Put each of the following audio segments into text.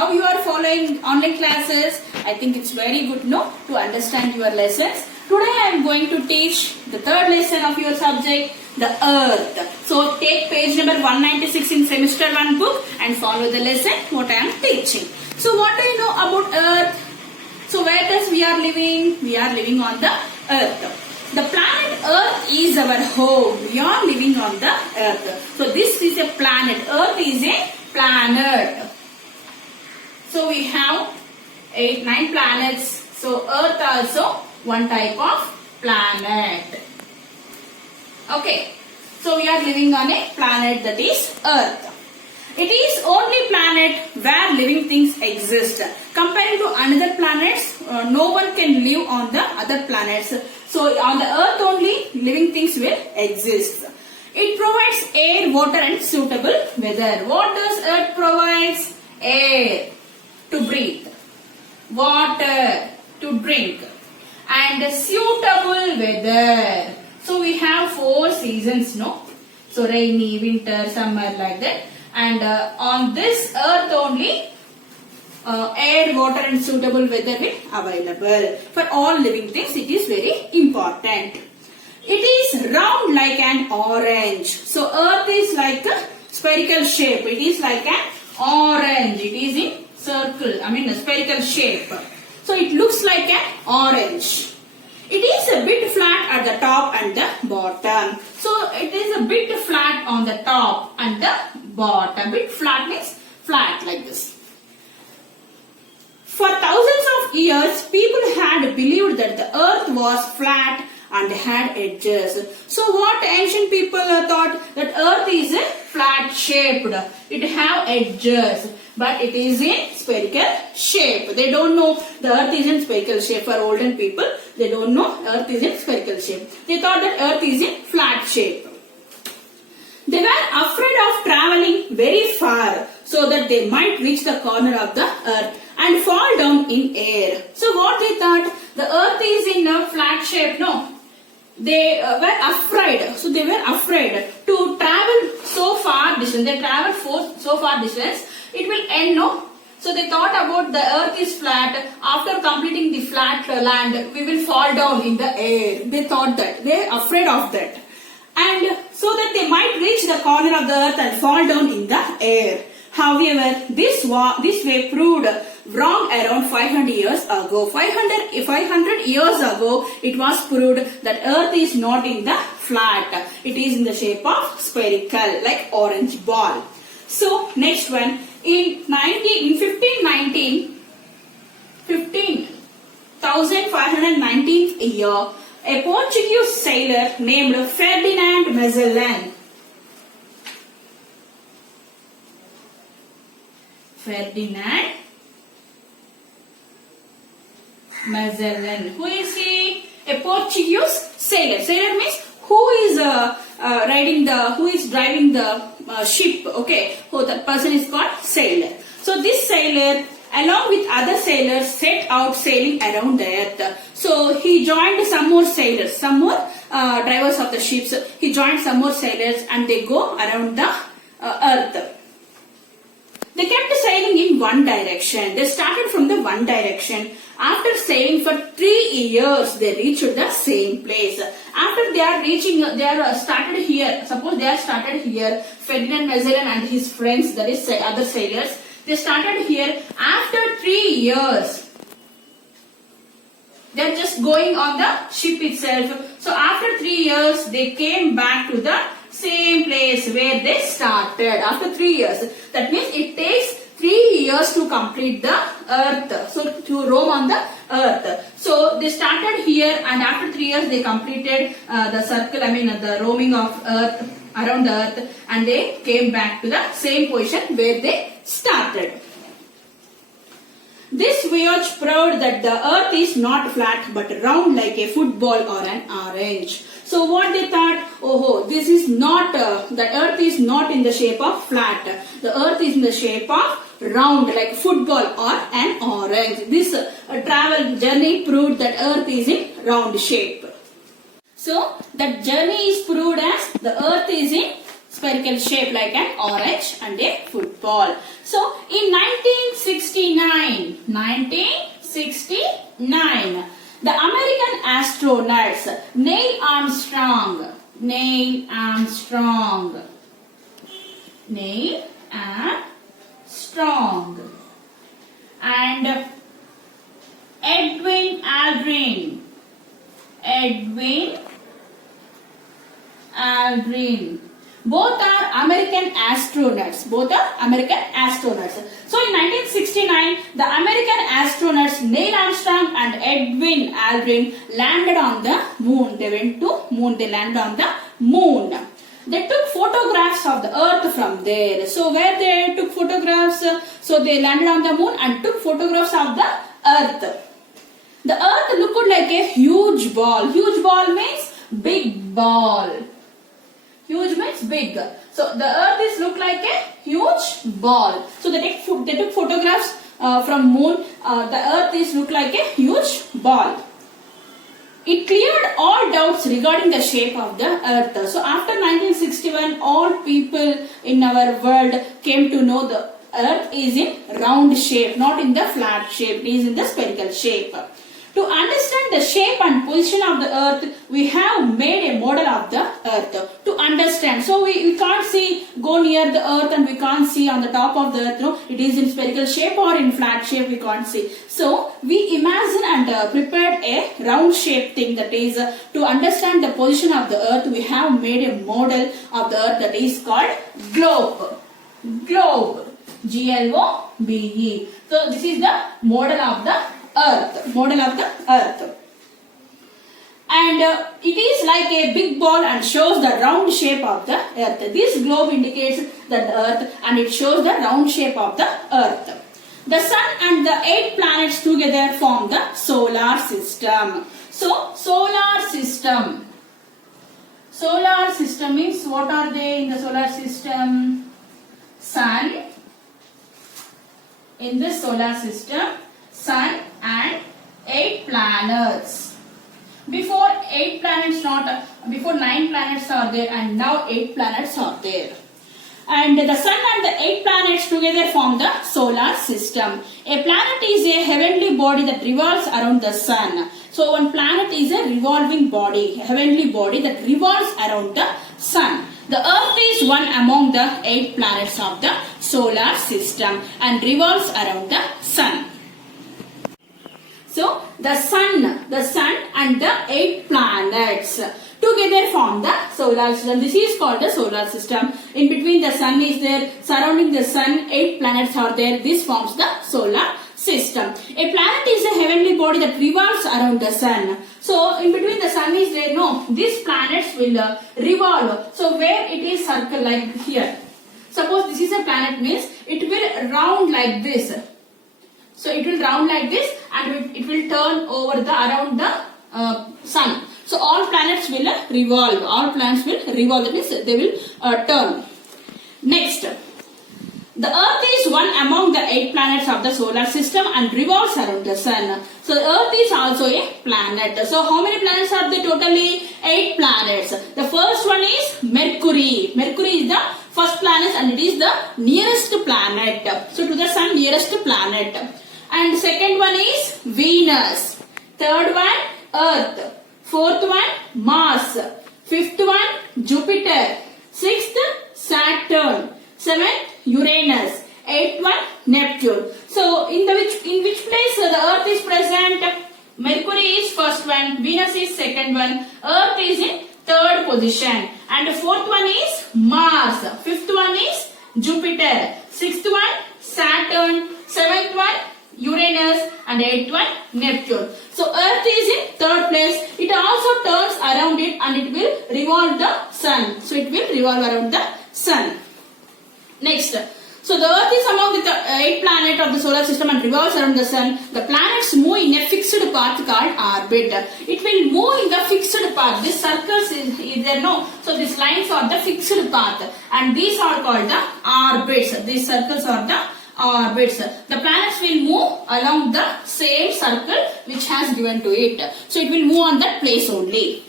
how you are following online classes? I think it's very good to understand your lessons. Today I am going to teach the third lesson of your subject, the earth. So take page number 196 in semester 1 book and follow the lesson what I am teaching. So what do you know about earth? So where does we are living? We are living on the earth. The planet Earth is our home. We are living on the earth. So this is a planet. Earth is a planet. So we have 9 planets. So earth also one type of planet. Okay. So we are living on a planet that is earth. It is only planet where living things exist. Comparing to another planets, no one can live on the other planets. So on the earth only living things will exist. It provides air, water and suitable weather. What does earth provides? Air to breathe, water to drink and suitable weather. So we have 4 seasons, no? So rainy, winter, summer, like that. And on this earth only air, water and suitable weather will available. For all living things it is very important. It is round like an orange. So earth is like a spherical shape. It is like an orange. It is in circle. A spherical shape. So it looks like an orange. It is a bit flat at the top and the bottom. So it is a bit flat on the top and the bottom. Bit flat means flat like this. For thousands of years, people had believed that the earth was flat and had edges. So what ancient people thought? That earth is a flat shaped. It have edges. But it is in spherical shape. They don't know the earth is in spherical shape. For older people, they don't know earth is in spherical shape. They thought that earth is in flat shape. They were afraid of traveling very far so that they might reach the corner of the earth and fall down in air. So what they thought? The earth is in a flat shape. No. They were afraid. So they were afraid to travel so far distance. They traveled so far distance. It will end, no? So they thought about the earth is flat. After completing the flat land, we will fall down in the air. They thought that. They are afraid of that. And so that they might reach the corner of the earth and fall down in the air. However, this way proved wrong around 500 years ago. 500 years ago, it was proved that earth is not in the flat. It is in the shape of spherical, like orange ball. So, next one. In 1519th year, a Portuguese sailor named Ferdinand Magellan. Ferdinand Magellan. Who is he? A Portuguese sailor. Sailor means who is driving the ship. Okay, so that person is called sailor. So this sailor, along with other sailors, set out sailing around the earth. So he joined some more sailors, some more drivers of the ships. He joined some more sailors and they go around the earth. They kept sailing in one direction. They started from the one direction. After sailing for 3 years, they reached the same place. After they are started here. Suppose they are started here. Ferdinand Magellan and his friends, that is other sailors, they started here. After 3 years, they are just going on the ship itself. So after 3 years, they came back to the same place where they started. After 3 years, that means it takes 3 years to complete the earth. So to roam on the earth. So they started here and after 3 years they completed the circle, the roaming of earth around the earth, and they came back to the same position where they started. This voyage proved that the earth is not flat but round like a football or an orange. So what they thought, this is not, the earth is not in the shape of flat. The earth is in the shape of round like football or an orange. This travel journey proved that earth is in round shape. So that journey is proved as the earth is in spherical shape like an orange and a football. So in 1969, the American astronauts Neil Armstrong and Edwin Aldrin. Both are American astronauts. So in 1969, the American astronauts Neil Armstrong and Edwin Aldrin landed on the moon. They went to moon. They landed on the moon. They took photographs of the earth from there. So where they took photographs, so they landed on the moon and took photographs of the earth. The earth looked like a huge ball. Huge ball means big ball. Huge means big. So the earth is look like a huge ball. So they took photographs from moon. The earth is look like a huge ball. It cleared all doubts regarding the shape of the earth. So after 1961, all people in our world came to know the earth is in round shape, not in the flat shape. It is in the spherical shape. To understand the shape and position of the earth, we have made a model of the earth. To understand, so we can't see, go near the earth and we can't see on the top of the earth. No, it is in spherical shape or in flat shape, we can't see. So we imagine and prepared a round shape thing, that is to understand the position of the earth, we have made a model of the earth that is called globe. Globe. So this is the model of the earth. And it is like a big ball and shows the round shape of the earth. This globe indicates that the earth, and it shows the round shape of the earth. The sun and the 8 planets together form the solar system. So solar system means, what are they in the solar system? Sun. In the solar system, sun and 8 planets. Before 9 planets are there, and now 8 planets are there. And the sun and the 8 planets together form the solar system. A planet is a heavenly body that revolves around the sun. So one planet is a revolving body, heavenly body that revolves around the sun. The earth is one among the 8 planets of the solar system and revolves around the sun. So the sun and the 8 planets together form the solar system. This is called the solar system. In between the sun is there, surrounding the sun 8 planets are there. This forms the solar system. A planet is a heavenly body that revolves around the sun. So in between the sun is there, no, these planets will revolve. So where it is circle like here. Suppose this is a planet, means it will round like this. So it will round like this and it will turn over around the sun. So all planets will revolve. That means they will turn. Next, the earth is one among the 8 planets of the solar system and revolves around the sun. So the earth is also a planet. So how many planets are there totally? 8 planets. The first one is Mercury. Mercury is the first planet and it is the nearest planet. So to the sun, nearest planet. And second one is Venus. Third one, Earth. Fourth one, Mars. Fifth one, Jupiter. Sixth, Saturn. Seventh, Uranus. Eighth one, Neptune. So in which place the Earth is present? Mercury is first one, Venus is second one, Earth is in third position, and the fourth one is Mars. Fifth one is Jupiter. Sixth one, Saturn. Seventh one, Uranus, and 8th one, Neptune. So Earth is in third place. It also turns around it and it will revolve the sun. So it will revolve around the sun. Next, so the Earth is among the 8 planets of the solar system and revolves around the sun. The planets move in a fixed path called orbit. It will move in the fixed path. This circles is there, no? So these lines are the fixed path and these are called the orbits. These circles are the orbits. The planets will move along the same circle which has given to it. So it will move on that place only.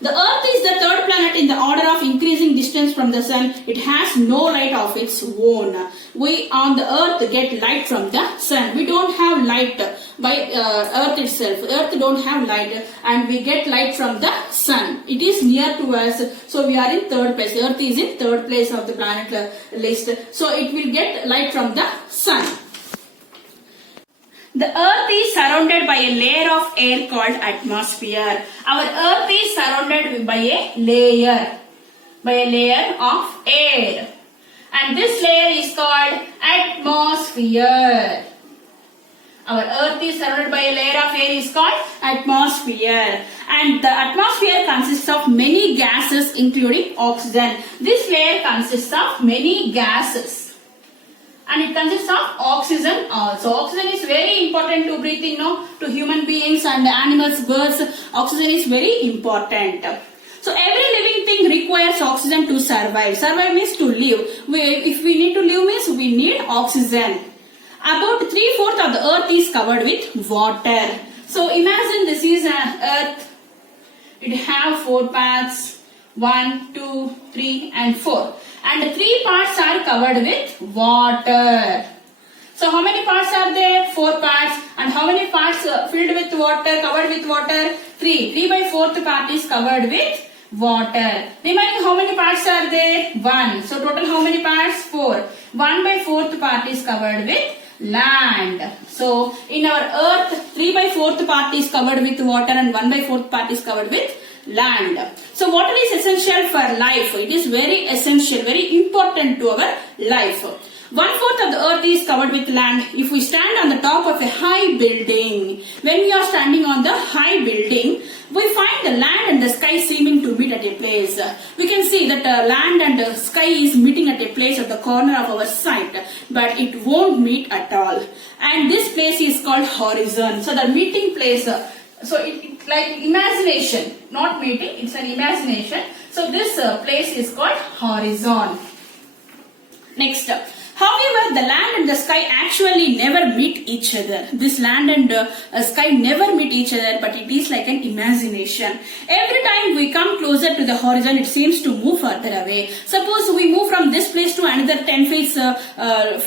The Earth is the third planet in the order of increasing distance from the Sun. It has no light of its own. We on the Earth get light from the Sun. We don't have light by Earth itself. Earth don't have light, and we get light from the Sun. It is near to us, so we are in third place. Earth is in third place of the planet list. So it will get light from the Sun. The Earth is surrounded by a layer of air called atmosphere. Our Earth is surrounded by a layer of air. And this layer is called atmosphere. Our Earth is surrounded by a layer of air is called atmosphere. And the atmosphere consists of many gases including oxygen. This layer consists of many gases. And it consists of oxygen also. Oxygen is very important to breathe in, to human beings and animals, birds. Oxygen is very important. So every living thing requires oxygen to survive. Survive means to live. If we need to live means we need oxygen. About 3/4 of the earth is covered with water. So imagine this is an earth. It have 4 parts. 1, 2, 3 and 4. And 3 parts are covered with water. So how many parts are there? 4 parts. And how many parts filled with water, covered with water? 3. 3/4 part is covered with water. Remaining how many parts are there? 1. So total how many parts? 4. 1/4 part is covered with land. So in our earth 3/4 part is covered with water and 1/4 part is covered with land. So water is essential for life. It is very essential, very important to our life. 1/4 of the earth is covered with land. If we stand on the top of a high building, when we are standing on the high building, we find the land and the sky seeming to meet at a place. We can see that land and the sky is meeting at a place at the corner of our sight, but it won't meet at all. And this place is called horizon. So the meeting place, so it's like imagination, not meeting, it's an imagination. So this place is called horizon. Next. However, the land and the sky actually never meet each other. This land and sky never meet each other, but it is like an imagination. Every time we come closer to the horizon, it seems to move further away. Suppose we move from this place to another 10 feet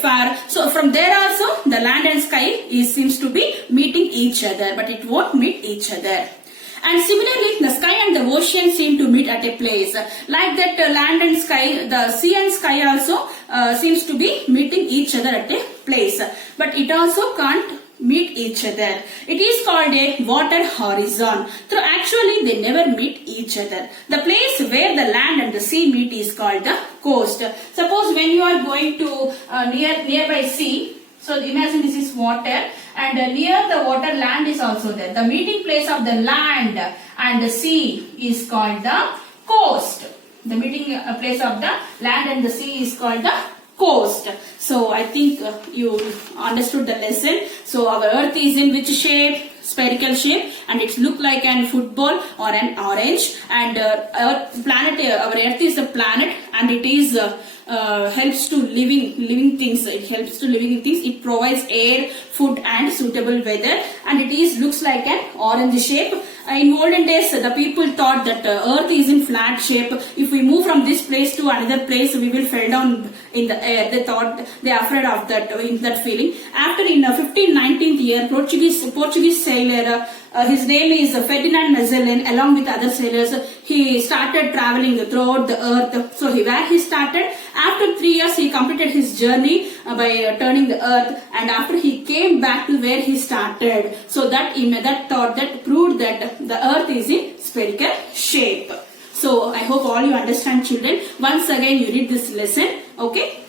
far. So from there also, the land and sky seems to be meeting each other, but it won't meet each other. And similarly, the sky and the ocean seem to meet at a place. Like that land and sky, the sea and sky also seems to be meeting each other at a place. But it also can't meet each other. It is called a water horizon. So actually they never meet each other. The place where the land and the sea meet is called the coast. Suppose when you are going to nearby sea, so imagine this is water, and near the water land is also there. The meeting place of the land and the sea is called the coast. The meeting place of the land and the sea is called the coast. So I think you understood the lesson. So our earth is in which shape? Spherical shape, and it look like an football or an orange. And our earth is a planet, and it is helps to living things. It helps to living things. It provides air, food and suitable weather, and it is looks like an orange shape. In olden days, the people thought that earth is in flat shape. If we move from this place to another place, we will fall down in the air. They thought, they are afraid of that, in that feeling. After in 1519th year, Portuguese sailor, his name is Ferdinand Magellan, along with other sailors, he started traveling throughout the earth. So where he started, after 3 years he completed his journey by turning the earth, and after he came back to where he started. So that proved that the earth is in spherical shape. So I hope all you understand, children. Once again you read this lesson. Okay.